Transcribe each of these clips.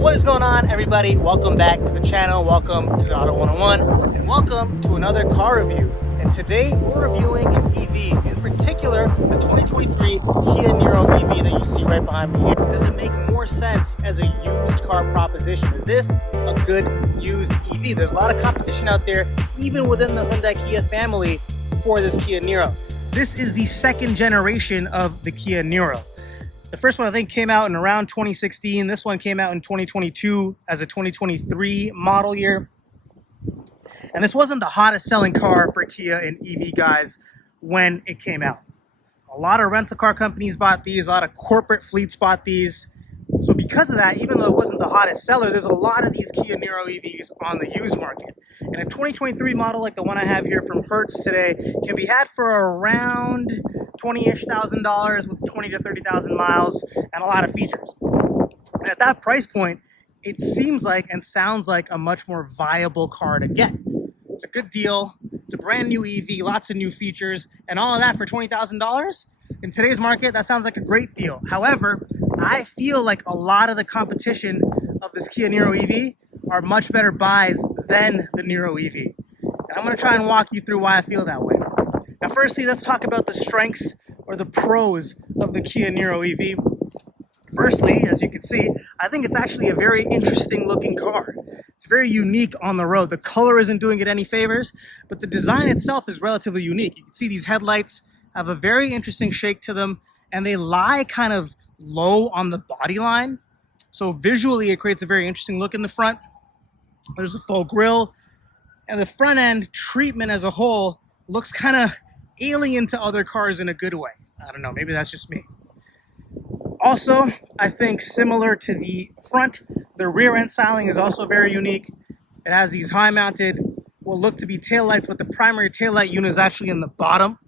What is going on, everybody? Welcome back to the channel. Welcome to the Auto 101 and welcome to another car review. And today we're reviewing an EV, in particular the 2023 Kia Niro EV that you see right behind me here. Does it make more sense as a used car proposition? Is this a good used EV? There's a lot of competition out there, even within the Hyundai Kia family, for this Kia Niro. This is the second generation of the Kia Niro. The first one I think came out in around 2016. This one came out in 2022 as a 2023 model year. And this wasn't the hottest selling car for Kia and EV guys when it came out. A lot of rental car companies bought these, a lot of corporate fleets bought these. So because of that, even though it wasn't the hottest seller, there's a lot of these Kia Niro EVs on the used market. And a 2023 model like the one I have here from Hertz today can be had for around $20,000-ish with 20 to 30,000 miles and a lot of features. And at that price point, it seems like and sounds like a much more viable car to get. It's a good deal. It's a brand new EV, lots of new features, and all of that for $20,000. In today's market, that sounds like a great deal. However, I feel like a lot of the competition of this Kia Niro EV are much better buys than the Niro EV. And I'm going to try and walk you through why I feel that way. Now, firstly, let's talk about the strengths or the pros of the Kia Niro EV. Firstly, as you can see, I think it's actually a very interesting looking car. It's very unique on the road. The color isn't doing it any favors, but the design itself is relatively unique. You can see these headlights have a very interesting shake to them, and they lie kind of low on the body line. So visually, it creates a very interesting look in the front. There's a faux grille, and the front end treatment as a whole looks kind of alien to other cars in a good way. I don't know, maybe that's just me. Also, I think similar to the front, the rear end styling is also very unique. It has these high mounted, what look to be taillights, but the primary taillight unit is actually in the bottom.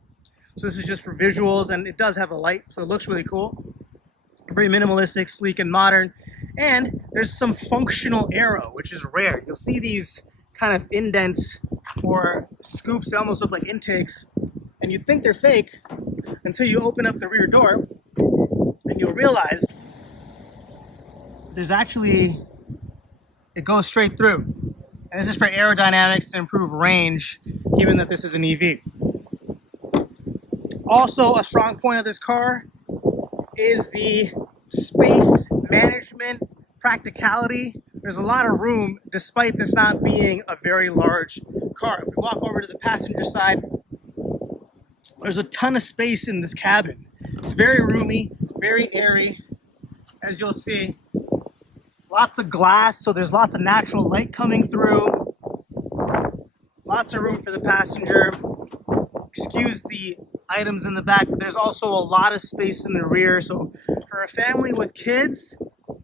So this is just for visuals, and it does have a light, so it looks really cool. Very minimalistic, sleek, and modern. And there's some functional aero, which is rare. You'll see these kind of indents or scoops that almost look like intakes, and you'd think they're fake until you open up the rear door and you'll realize there's actually, it goes straight through. And this is for aerodynamics to improve range, given that this is an EV. Also, a strong point of this car is the space management, practicality. There's a lot of room despite this not being a very large car. If we walk over to the passenger side, there's a ton of space in this cabin. It's very roomy, very airy, as you'll see. Lots of glass, so there's lots of natural light coming through. Lots of room for the passenger. Excuse the items in the back, but there's also a lot of space in the rear. So for a family with kids,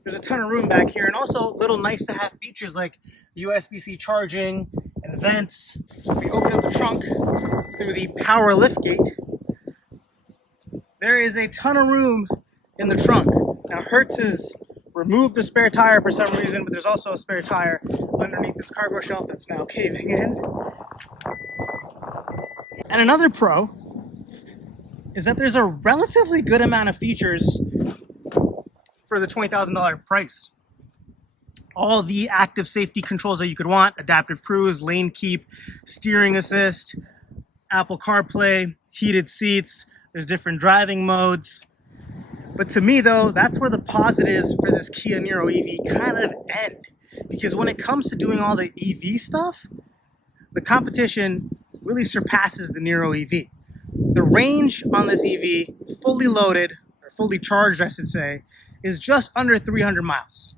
there's a ton of room back here, and also little nice to have features like USB-C charging and vents. So if you open up the trunk through the power lift gate, there is a ton of room in the trunk. Now Hertz has removed the spare tire for some reason, but there's also a spare tire underneath this cargo shelf that's now caving in. And another pro is that there's a relatively good amount of features for the $20,000 price. All the active safety controls that you could want: adaptive cruise, lane keep, steering assist, Apple CarPlay, heated seats. There's different driving modes. But to me though, that's where the positives for this Kia Niro EV kind of end. Because when it comes to doing all the EV stuff, the competition really surpasses the Niro EV. The range on this EV, fully loaded, or fully charged I should say, is just under 300 miles.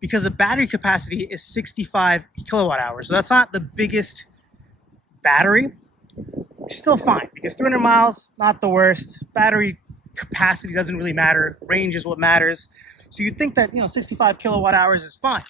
Because the battery capacity is 65 kilowatt hours. So that's not the biggest battery. It's still fine, because 300 miles, not the worst. Battery capacity doesn't really matter. Range is what matters. So you'd think that, 65 kilowatt hours is fine.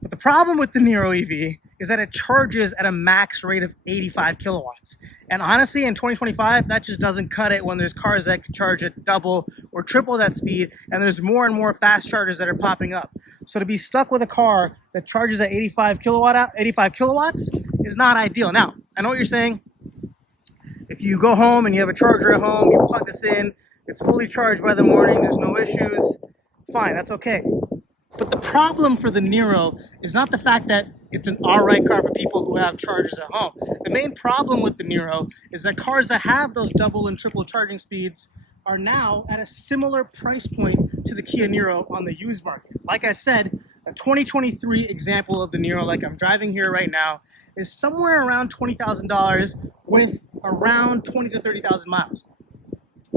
But the problem with the Niro EV is that it charges at a max rate of 85 kilowatts. And honestly, in 2025, that just doesn't cut it when there's cars that can charge at double or triple that speed, and there's more and more fast chargers that are popping up. So to be stuck with a car that charges at 85 kilowatts is not ideal. Now, I know what you're saying. If you go home and you have a charger at home, you plug this in, it's fully charged by the morning, there's no issues, fine, that's okay. But the problem for the Niro is not the fact that it's an alright car for people who have chargers at home. The main problem with the Niro is that cars that have those double and triple charging speeds are now at a similar price point to the Kia Niro on the used market. Like I said, a 2023 example of the Niro, like I'm driving here right now, is somewhere around $20,000 with around 20 to 30,000 miles.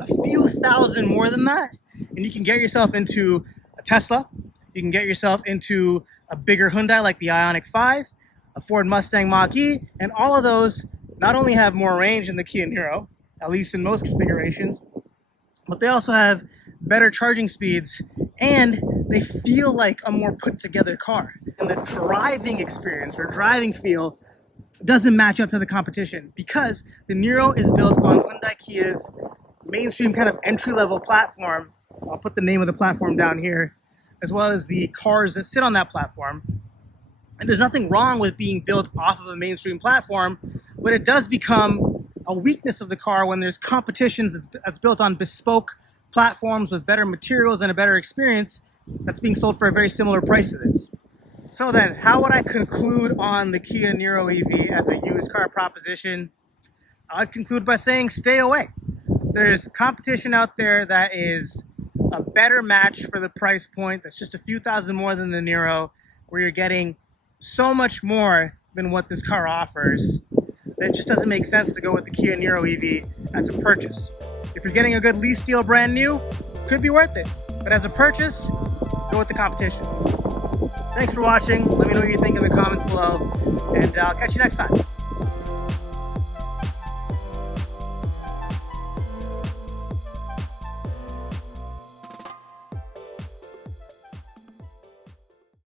A few thousand more than that, and you can get yourself into a Tesla, you can get yourself into a bigger Hyundai like the Ioniq 5, a Ford Mustang Mach-E, and all of those not only have more range than the Kia Niro, at least in most configurations, but they also have better charging speeds, and they feel like a more put together car. And the driving experience or driving feel doesn't match up to the competition because the Niro is built on Hyundai Kia's mainstream kind of entry-level platform. I'll put the name of the platform down here, as well as the cars that sit on that platform. And there's nothing wrong with being built off of a mainstream platform, but it does become a weakness of the car when there's competitions that's built on bespoke platforms with better materials and a better experience that's being sold for a very similar price to this. So then, how would I conclude on the Kia Niro EV as a used car proposition? I'd conclude by saying stay away. There's competition out there that is a better match for the price point that's just a few thousand more than the Niro, where you're getting so much more than what this car offers that it just doesn't make sense to go with the Kia Niro EV as a purchase. If you're getting a good lease deal brand new, could be worth it. But as a purchase, go with the competition. Thanks for watching. Let me know what you think in the comments below, and I'll catch you next time.